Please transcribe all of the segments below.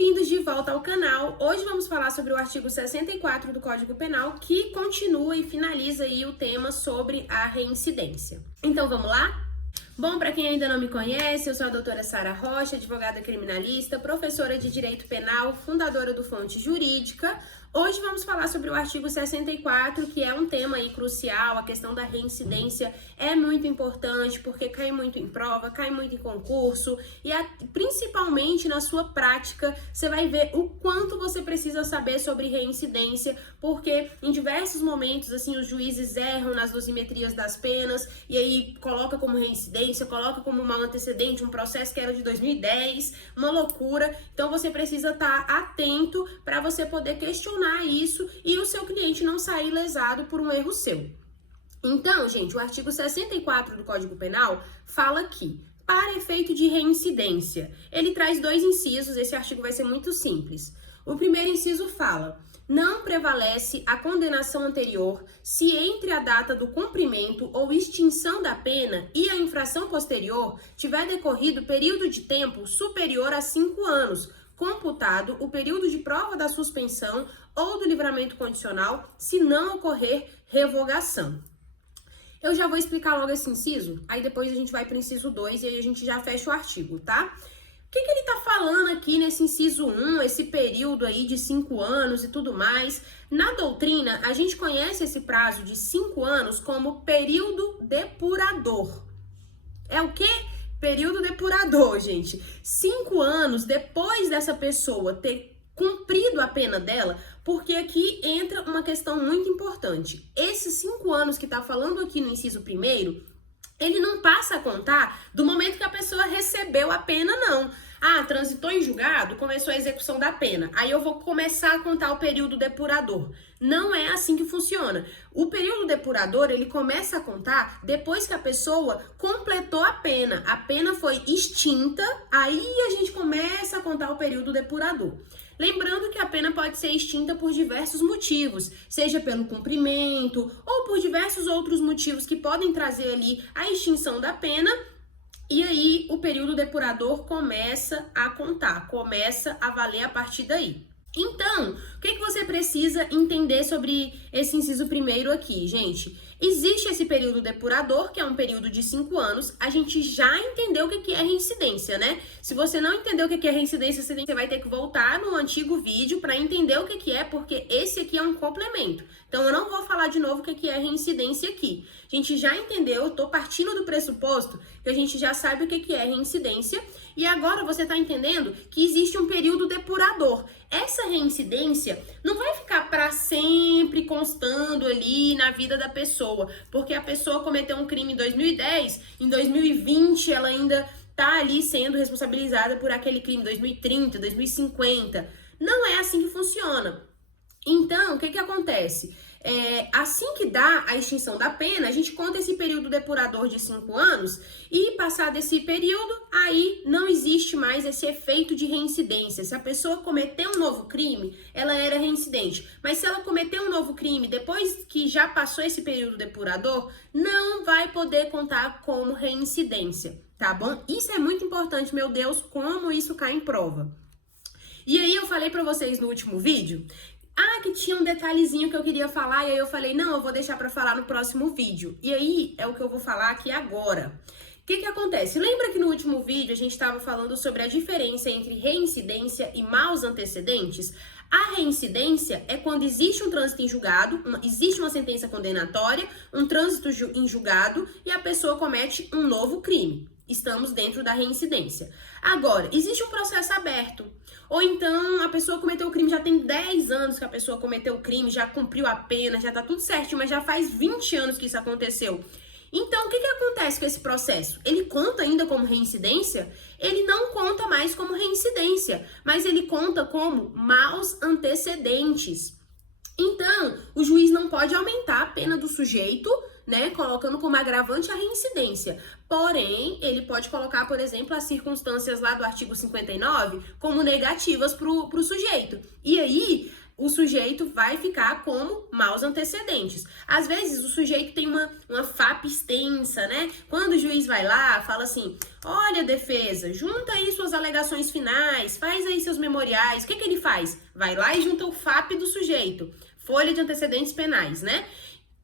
Bem-vindos de volta ao canal. Hoje vamos falar sobre o artigo 64 do Código Penal, que continua e finaliza aí o tema sobre a reincidência. Então vamos lá? Bom, para quem ainda não me conhece, eu sou a doutora Sara Rocha, advogada criminalista, professora de Direito Penal, fundadora do Fonte Jurídica. Hoje vamos falar sobre o artigo 64, que é um tema aí crucial. A questão da reincidência é muito importante, porque cai muito em prova, cai muito em concurso, e principalmente na sua prática, você vai ver o quanto você precisa saber sobre reincidência, porque em diversos momentos, assim, os juízes erram nas dosimetrias das penas, e aí coloca como reincidência, coloca como mal antecedente, um processo que era de 2010, uma loucura. Então você precisa estar atento para você poder questionar isso e o seu cliente não sair lesado por um erro seu. Então, gente, o artigo 64 do Código Penal fala que, para efeito de reincidência, ele traz dois incisos. Esse artigo vai ser muito simples. O primeiro inciso fala: não prevalece a condenação anterior se entre a data do cumprimento ou extinção da pena e a infração posterior tiver decorrido período de tempo superior a 5 anos, computado o período de prova da suspensão ou do livramento condicional, se não ocorrer revogação. Eu já vou explicar logo esse inciso, aí depois a gente vai para o inciso 2 e aí a gente já fecha o artigo, tá? O que ele tá falando aqui nesse inciso 1, esse período aí de 5 anos e tudo mais? Na doutrina, a gente conhece esse prazo de 5 anos como período depurador. É o quê? Período depurador, gente. 5 anos depois dessa pessoa ter cumprido a pena dela, porque aqui entra uma questão muito importante. Esses 5 anos que tá falando aqui no inciso 1º, ele não passa a contar do momento que a pessoa recebeu a pena, não. Ah, transitou em julgado, começou a execução da pena. Aí eu vou começar a contar o período depurador. Não é assim que funciona. O período depurador, ele começa a contar depois que a pessoa completou a pena. A pena foi extinta, aí a gente começa a contar o período depurador. Lembrando que a pena pode ser extinta por diversos motivos, seja pelo cumprimento ou por diversos outros motivos que podem trazer ali a extinção da pena. E aí o período depurador começa a contar, começa a valer a partir daí. Então, o que você precisa entender sobre esse inciso 1º aqui, gente? Existe esse período depurador, que é um período de 5 anos. A gente já entendeu o que é reincidência, né? Se você não entendeu o que é reincidência, você vai ter que voltar no antigo vídeo para entender o que é, porque esse aqui é um complemento. Então, eu não vou falar de novo o que é reincidência aqui. A gente já entendeu, eu tô partindo do pressuposto que a gente já sabe o que é reincidência. E agora você tá entendendo que existe um período depurador. Essa reincidência não vai ficar para sempre constando ali na vida da pessoa, porque a pessoa cometeu um crime em 2010, em 2020 ela ainda tá ali sendo responsabilizada por aquele crime, 2030, 2050. Não é assim que funciona. Então, o que acontece? Assim que dá a extinção da pena, a gente conta esse período depurador de 5 anos e, passado esse período, aí não existe mais esse efeito de reincidência. Se a pessoa cometeu um novo crime, ela era reincidente. Mas se ela cometeu um novo crime depois que já passou esse período depurador, não vai poder contar como reincidência, tá bom? Isso é muito importante, meu Deus, como isso cai em prova. E aí eu falei pra vocês no último vídeo que tinha um detalhezinho que eu queria falar, e aí eu falei, não, eu vou deixar pra falar no próximo vídeo. E aí é o que eu vou falar aqui agora. O que acontece? Lembra que no último vídeo a gente estava falando sobre a diferença entre reincidência e maus antecedentes? A reincidência é quando existe um trânsito em julgado, existe uma sentença condenatória, um trânsito em julgado e a pessoa comete um novo crime. Estamos dentro da reincidência. Agora, existe um processo aberto. Ou então a pessoa cometeu o crime, já tem 10 anos que a pessoa cometeu o crime, já cumpriu a pena, já tá tudo certinho, mas já faz 20 anos que isso aconteceu. Então, o que acontece com esse processo? Ele conta ainda como reincidência? Ele não conta mais como reincidência, mas ele conta como maus antecedentes. Então, o juiz não pode aumentar a pena do sujeito, né, colocando como agravante a reincidência. Porém, ele pode colocar, por exemplo, as circunstâncias lá do artigo 59 como negativas pro sujeito. E aí, o sujeito vai ficar como maus antecedentes. Às vezes o sujeito tem uma FAP extensa, né? Quando o juiz vai lá, fala assim, olha, defesa, junta aí suas alegações finais, faz aí seus memoriais. O que ele faz? Vai lá e junta o FAP do sujeito, folha de antecedentes penais, né?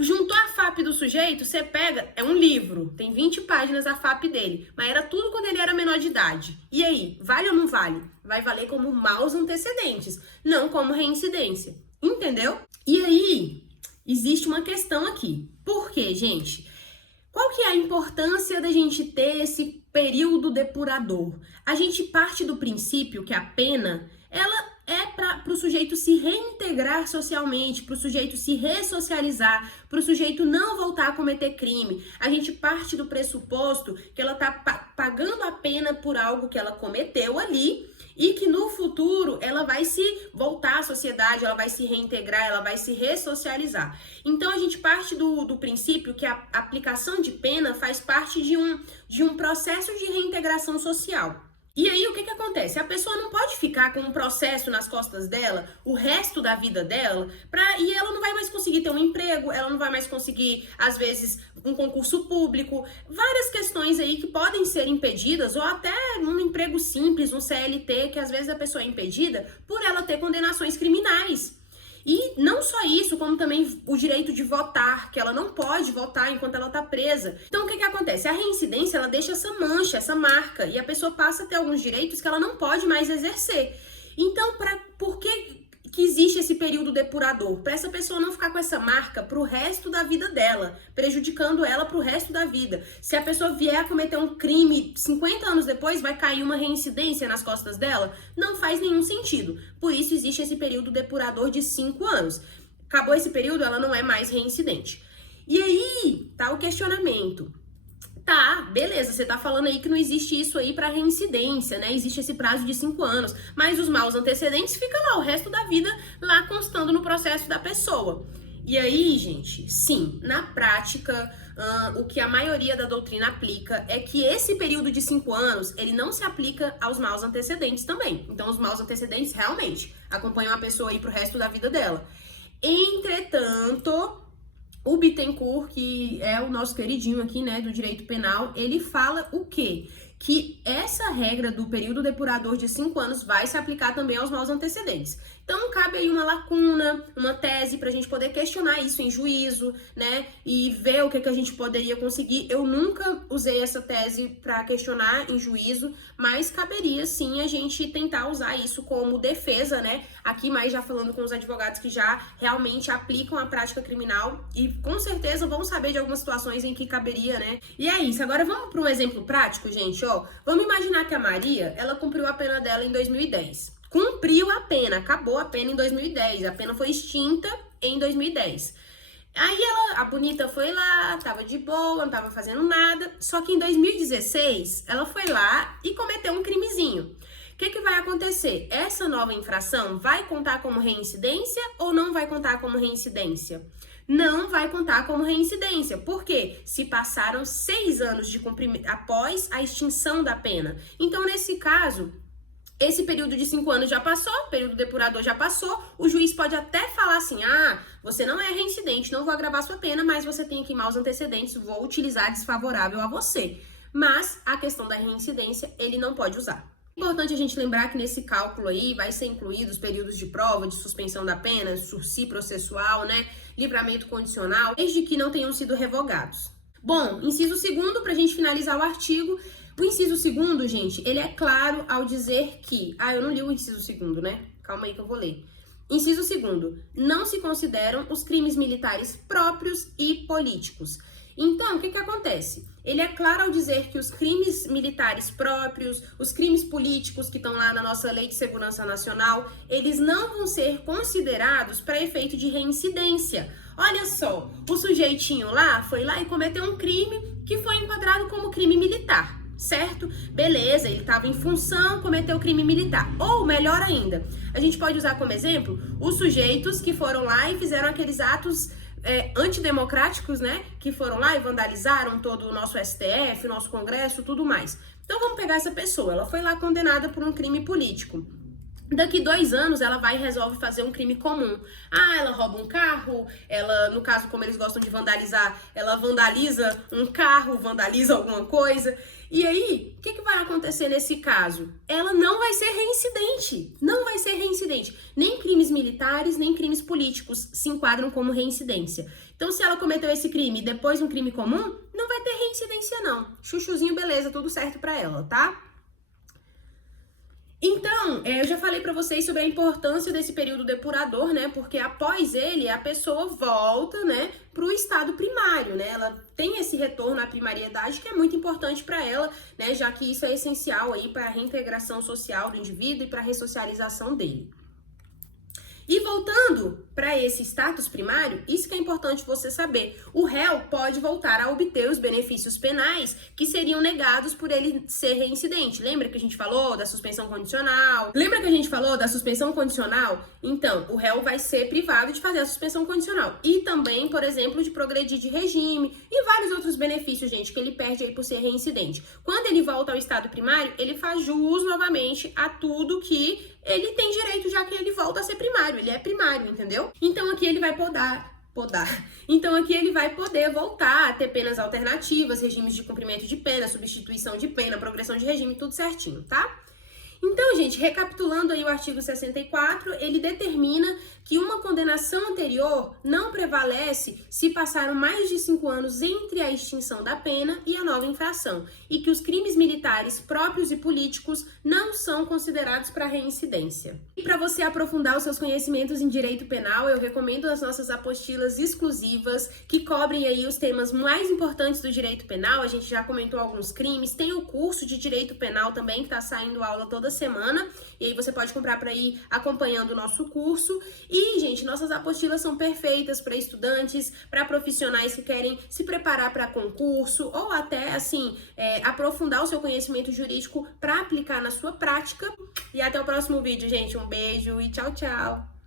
Juntou a FAP do sujeito, você pega, é um livro, tem 20 páginas a FAP dele, mas era tudo quando ele era menor de idade. E aí, vale ou não vale? Vai valer como maus antecedentes, não como reincidência, entendeu? E aí, existe uma questão aqui. Por quê, gente? Qual que é a importância da gente ter esse período depurador? A gente parte do princípio que a pena, ela é para o sujeito se reintegrar socialmente, para o sujeito se ressocializar, para o sujeito não voltar a cometer crime. A gente parte do pressuposto que ela está pagando a pena por algo que ela cometeu ali e que no futuro ela vai se voltar à sociedade, ela vai se reintegrar, ela vai se ressocializar. Então a gente parte do princípio que a aplicação de pena faz parte de um processo de reintegração social. E aí, o que acontece? A pessoa não pode ficar com um processo nas costas dela o resto da vida dela e ela não vai mais conseguir ter um emprego, ela não vai mais conseguir, às vezes, um concurso público, várias questões aí que podem ser impedidas, ou até um emprego simples, um CLT, que às vezes a pessoa é impedida por ela ter condenações criminais. E não só isso, como também o direito de votar, que ela não pode votar enquanto ela tá presa. Então, o que acontece? A reincidência, ela deixa essa mancha, essa marca, e a pessoa passa a ter alguns direitos que ela não pode mais exercer. Então, por que existe esse período depurador? Para essa pessoa não ficar com essa marca pro resto da vida dela, prejudicando ela pro resto da vida. Se a pessoa vier a cometer um crime 50 anos depois, vai cair uma reincidência nas costas dela? Não faz nenhum sentido. Por isso existe esse período depurador de 5 anos. Acabou esse período, ela não é mais reincidente. E aí, tá o questionamento. Tá, beleza, você tá falando aí que não existe isso aí pra reincidência, né? Existe esse prazo de 5 anos, mas os maus antecedentes ficam lá o resto da vida lá constando no processo da pessoa. E aí, gente, sim, na prática, o que a maioria da doutrina aplica é que esse período de 5 anos, ele não se aplica aos maus antecedentes também. Então, os maus antecedentes realmente acompanham a pessoa aí pro resto da vida dela. Entretanto, o Bittencourt, que é o nosso queridinho aqui, né, do direito penal, ele fala o quê? Que essa regra do período depurador de 5 anos vai se aplicar também aos maus antecedentes. Então, cabe aí uma lacuna, uma tese pra gente poder questionar isso em juízo, né, e ver o que a gente poderia conseguir. Eu nunca usei essa tese pra questionar em juízo, mas caberia sim a gente tentar usar isso como defesa, né, aqui mais já falando com os advogados que já realmente aplicam a prática criminal e com certeza vão saber de algumas situações em que caberia, né. E é isso, agora vamos para um exemplo prático, gente, ó. Vamos imaginar que a Maria, ela cumpriu a pena dela em 2010. Cumpriu a pena, acabou a pena em 2010, a pena foi extinta em 2010. Aí a bonita foi lá, tava de boa, não tava fazendo nada, só que em 2016 ela foi lá e cometeu um crimezinho. O que vai acontecer? Essa nova infração vai contar como reincidência ou não vai contar como reincidência? Não vai contar como reincidência. Por quê? Se passaram 6 anos de cumprimento após a extinção da pena. Então, nesse caso, esse período de 5 anos já passou, o período depurador já passou, o juiz pode até falar assim, você não é reincidente, não vou agravar sua pena, mas você tem aqui maus antecedentes, vou utilizar desfavorável a você. Mas a questão da reincidência, ele não pode usar. Importante a gente lembrar que nesse cálculo aí vai ser incluídos os períodos de prova, de suspensão da pena, sursi processual, né, livramento condicional, desde que não tenham sido revogados. Bom, inciso 2º, pra gente finalizar o artigo, o inciso 2º, gente, ele é claro ao dizer que... eu não li o inciso 2º, né? Calma aí que eu vou ler. Inciso 2º, não se consideram os crimes militares próprios e políticos. Então, o que acontece? Ele é claro ao dizer que os crimes militares próprios, os crimes políticos que estão lá na nossa Lei de Segurança Nacional, eles não vão ser considerados para efeito de reincidência. Olha só, o sujeitinho lá foi lá e cometeu um crime que foi enquadrado como crime militar, certo? Beleza, ele estava em função, cometeu crime militar. Ou, melhor ainda, a gente pode usar como exemplo os sujeitos que foram lá e fizeram aqueles atos antidemocráticos, né, que foram lá e vandalizaram todo o nosso STF, o nosso Congresso, tudo mais. Então vamos pegar essa pessoa, ela foi lá condenada por um crime político. Daqui 2 anos, ela vai e resolve fazer um crime comum. Ah, ela rouba um carro, ela, no caso, como eles gostam de vandalizar, ela vandaliza um carro, vandaliza alguma coisa. E aí, o que vai acontecer nesse caso? Ela não vai ser reincidente. Não vai ser reincidente. Nem crimes militares, nem crimes políticos se enquadram como reincidência. Então, se ela cometeu esse crime e depois um crime comum, não vai ter reincidência, não. Chuchuzinho, beleza, tudo certo pra ela, tá? Então, eu já falei pra vocês sobre a importância desse período depurador, né? Porque após ele, a pessoa volta, né, pro estado primário, né? Ela tem esse retorno à primariedade que é muito importante pra ela, né? Já que isso é essencial aí para a reintegração social do indivíduo e para a ressocialização dele. E voltando para esse status primário, isso que é importante você saber. O réu pode voltar a obter os benefícios penais que seriam negados por ele ser reincidente. Lembra que a gente falou da suspensão condicional? Então, o réu vai ser privado de fazer a suspensão condicional. E também, por exemplo, de progredir de regime e vários outros benefícios, gente, que ele perde aí por ser reincidente. Quando ele volta ao estado primário, ele faz jus novamente a tudo que ele tem direito, já que ele volta a ser primário, ele é primário, entendeu? Então aqui ele vai Então aqui ele vai poder voltar a ter penas alternativas, regimes de cumprimento de pena, substituição de pena, progressão de regime, tudo certinho, tá? Então, gente, recapitulando aí o artigo 64, ele determina que uma condenação anterior não prevalece se passaram mais de 5 anos entre a extinção da pena e a nova infração, e que os crimes militares próprios e políticos não são considerados para reincidência. E para você aprofundar os seus conhecimentos em direito penal, eu recomendo as nossas apostilas exclusivas que cobrem aí os temas mais importantes do direito penal. A gente já comentou alguns crimes, tem o curso de direito penal também que está saindo aula toda semana, e aí você pode comprar para ir acompanhando o nosso curso. E, gente, nossas apostilas são perfeitas para estudantes, para profissionais que querem se preparar para concurso ou até, assim, aprofundar o seu conhecimento jurídico para aplicar na sua prática. E até o próximo vídeo, gente. Um beijo e tchau, tchau!